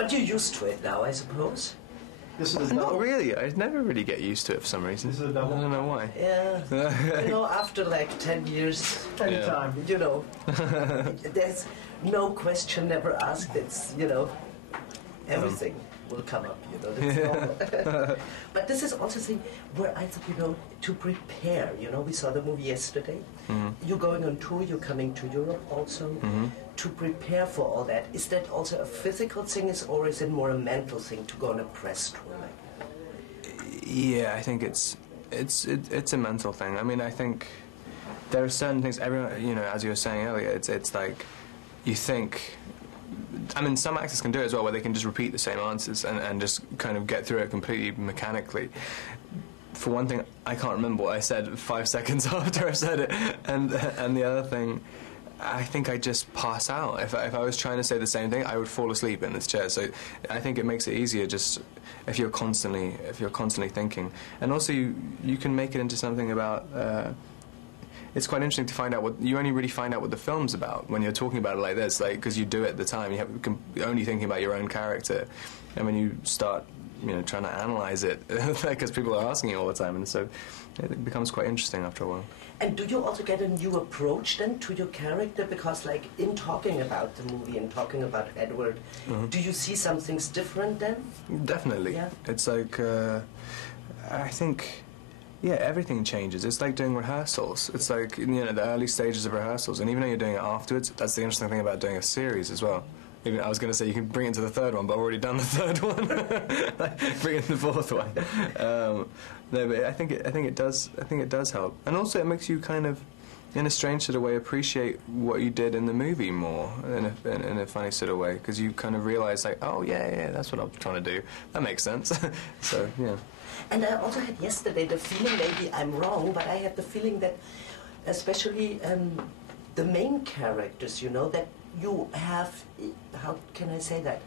But you're used to it now, I suppose. This is Not really. I never really get used to it for some reason. This is a double. I don't know why. Yeah. You know, after like 10 years, Anytime. you know, there's no question never asked. It's, you know, everything will come up, you know, that's normal. But this is also a thing where I thought, you know, to prepare, you know, we saw the movie yesterday. You're going on tour, you're coming to Europe also. To prepare for all that, is that also a physical thing, or is it more a mental thing to go on a press tour like that? Yeah, I think it's a mental thing. I mean, I think there are certain things. Everyone, you know, as you were saying earlier, it's like you think. I mean, some actors can do it as well, where they can just repeat the same answers and just kind of get through it completely mechanically. For one thing, I can't remember what I said 5 seconds after I said it, and the other thing, I think I just pass out. If I was trying to say the same thing, I would fall asleep in this chair. So I think it makes it easier just if you're constantly thinking, and also you can make it into something about. It's quite interesting to find out what you only really find out what the film's about when you're talking about it like this, like because you do it at the time. You're only thinking about your own character, and when you start, you know, trying to analyze it, because people are asking you all the time, and so it becomes quite interesting after a while. And do you also get a new approach then to your character? Because like in talking about the movie and talking about Edward, do you see some things different then? Definitely. Yeah. It's like, I think, yeah, everything changes. It's like doing rehearsals. It's like, you know, the early stages of rehearsals, and even though you're doing it afterwards, that's the interesting thing about doing a series as well. Even, I was going to say you can bring it to the third one, but I've already done the third one. Bring in the fourth one. No, but I think it does help, and also it makes you kind of, in a strange sort of way, appreciate what you did in the movie more in a funny sort of way, because you kind of realize like, oh yeah, that's what I'm trying to do. That makes sense. So yeah. And I also had yesterday the feeling, maybe I'm wrong, but I had the feeling that, especially the main characters, you know, that you have, how can I say that,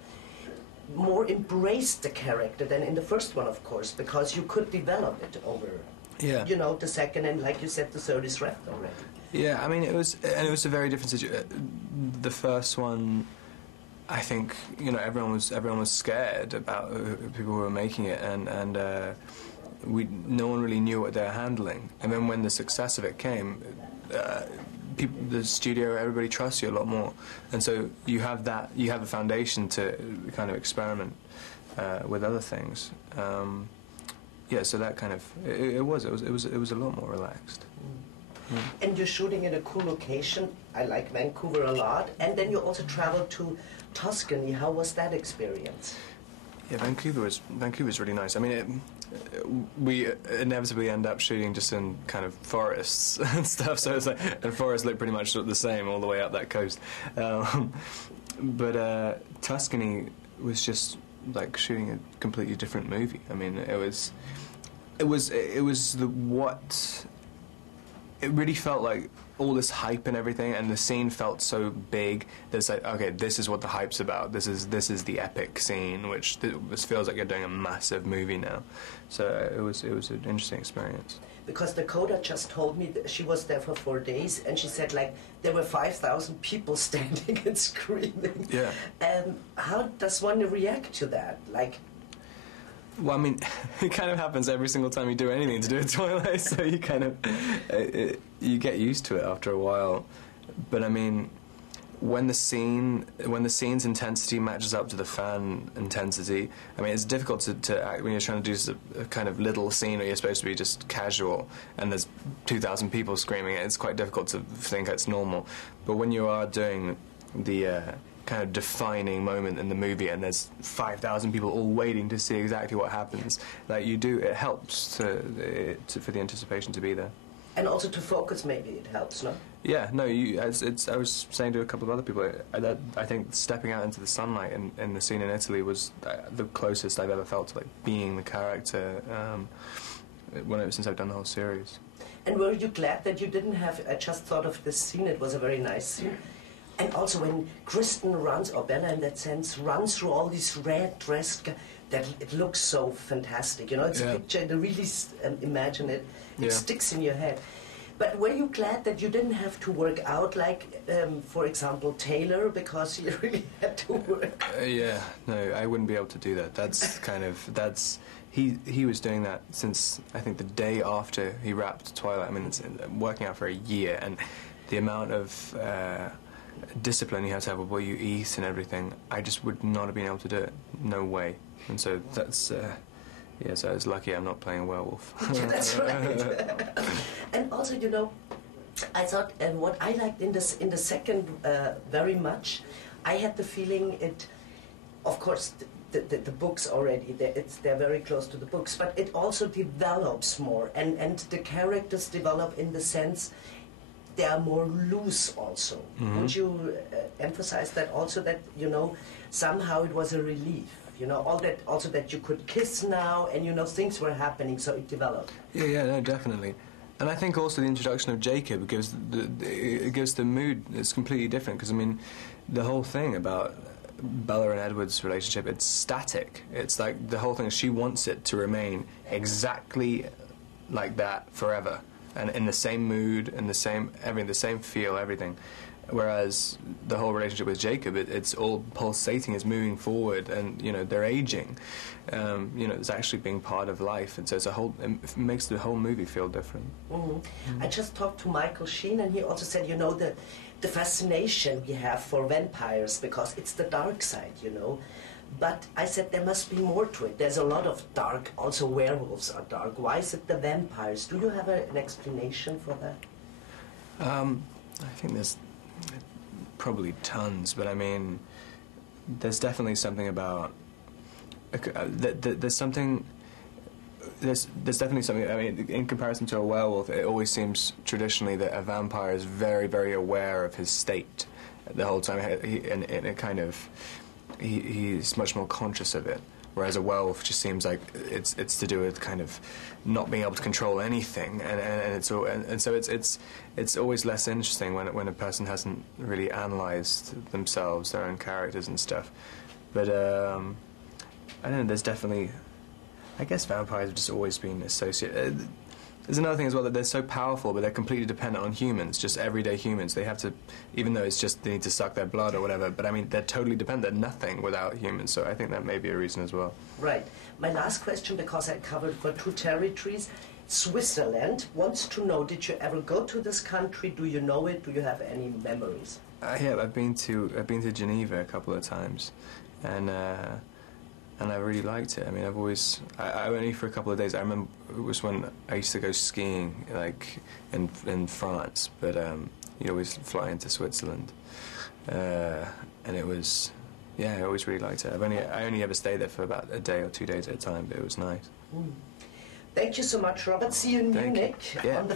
more embraced the character than in the first one, of course, because you could develop it over, you know, the second, and like you said, the third is left already. Yeah, I mean, it was a very different situation. The first one, I think, you know, everyone was scared about people who were making it, and no one really knew what they were handling. And then when the success of it came, the studio, everybody trusts you a lot more, and so you have a foundation to kind of experiment with other things. Yeah, so that kind of it was a lot more relaxed. And you're shooting in a cool location. I like Vancouver a lot. And then you also traveled to Tuscany. How was that experience? Yeah, Vancouver's really nice. I mean, we inevitably end up shooting just in kind of forests and stuff. So it's like, and forests look pretty much the same all the way up that coast. But Tuscany was just like shooting a completely different movie. I mean, it really felt like all this hype and everything, and the scene felt so big that it's like, okay, this is what the hype's about. This is the epic scene, which this feels like you're doing a massive movie now. So it was an interesting experience. Because Dakota just told me that she was there for 4 days, and she said like there were 5,000 people standing and screaming. Yeah. How does one react to that? Like. Well, I mean, it kind of happens every single time you do anything to do with Twilight, so you kind of you get used to it after a while. But I mean, when the scene's intensity matches up to the fan intensity, I mean, it's difficult to act when you're trying to do a kind of little scene where you're supposed to be just casual, and there's 2,000 people screaming. It's quite difficult to think it's normal. But when you are doing the kind of defining moment in the movie, and there's 5,000 people all waiting to see exactly what happens, like it helps for the anticipation to be there. And also to focus, maybe it helps, no? Yeah, no. I was saying to a couple of other people, I think stepping out into the sunlight in the scene in Italy was the closest I've ever felt to like being the character since I've done the whole series. And were you glad that you didn't have? I just thought of this scene. It was a very nice scene. And also when Kristen runs, or Bella in that sense, runs through all these red dressed that it looks so fantastic. You know, it's a picture, and really imagine it. It sticks in your head. But were you glad that you didn't have to work out like, for example, Taylor, because you really had to work? Yeah, no, I wouldn't be able to do that. That's kind of, he was doing that since, I think, the day after he wrapped Twilight. I mean, it's working out for a year, and the amount of discipline you have to have with what you eat and everything, I just would not have been able to do it. No way. And so that's... yeah, so I was lucky I'm not playing a werewolf. That's right. And also, you know, I thought, and what I liked in the second very much, I had the feeling it, of course, the books already, they're very close to the books, but it also develops more, and the characters develop in the sense they are more loose also. Mm-hmm. Would you emphasize that also, that, you know, somehow it was a relief? You know, all that, also that you could kiss now, and, you know, things were happening, so it developed. Yeah, no, definitely. And I think also the introduction of Jacob gives the mood, it's completely different, because, I mean, the whole thing about Bella and Edward's relationship, it's static. It's like the whole thing, she wants it to remain exactly like that forever, and in the same mood, and the same everything, the same feel, everything. Whereas the whole relationship with Jacob, it's all pulsating, it's moving forward, and, you know, they're aging. You know, it's actually being part of life, and so it makes the whole movie feel different. Mm-hmm. Mm-hmm. I just talked to Michael Sheen, and he also said, you know, the fascination we have for vampires, because it's the dark side, you know. But I said there must be more to it. There's a lot of dark, also werewolves are dark. Why is it the vampires? Do you have an explanation for that? I think there's probably tons, but I mean, there's definitely something about there's definitely something. I mean, in comparison to a werewolf, it always seems traditionally that a vampire is very, very aware of his state the whole time, he's much more conscious of it. Whereas a werewolf just seems like it's to do with kind of not being able to control anything, and so it's always less interesting when a person hasn't really analysed themselves, their own characters and stuff. But I don't know. There's definitely, I guess, vampires have just always been associated. There's another thing as well, that they're so powerful, but they're completely dependent on humans, just everyday humans. They have to, even though it's just they need to suck their blood or whatever, but I mean, they're totally dependent. They're nothing without humans, so I think that may be a reason as well. Right. My last question, because I covered for 2 territories, Switzerland wants to know, did you ever go to this country? Do you know it? Do you have any memories? Yeah, I've been to Geneva a couple of times, and I really liked it. I mean, I only for a couple of days. I remember it was when I used to go skiing, like in France, but you always fly into Switzerland, and it was, yeah, I always really liked it. I only ever stayed there for about a day or 2 days at a time, but it was nice. Thank you so much, Robert. See you in Munich. Yeah. On the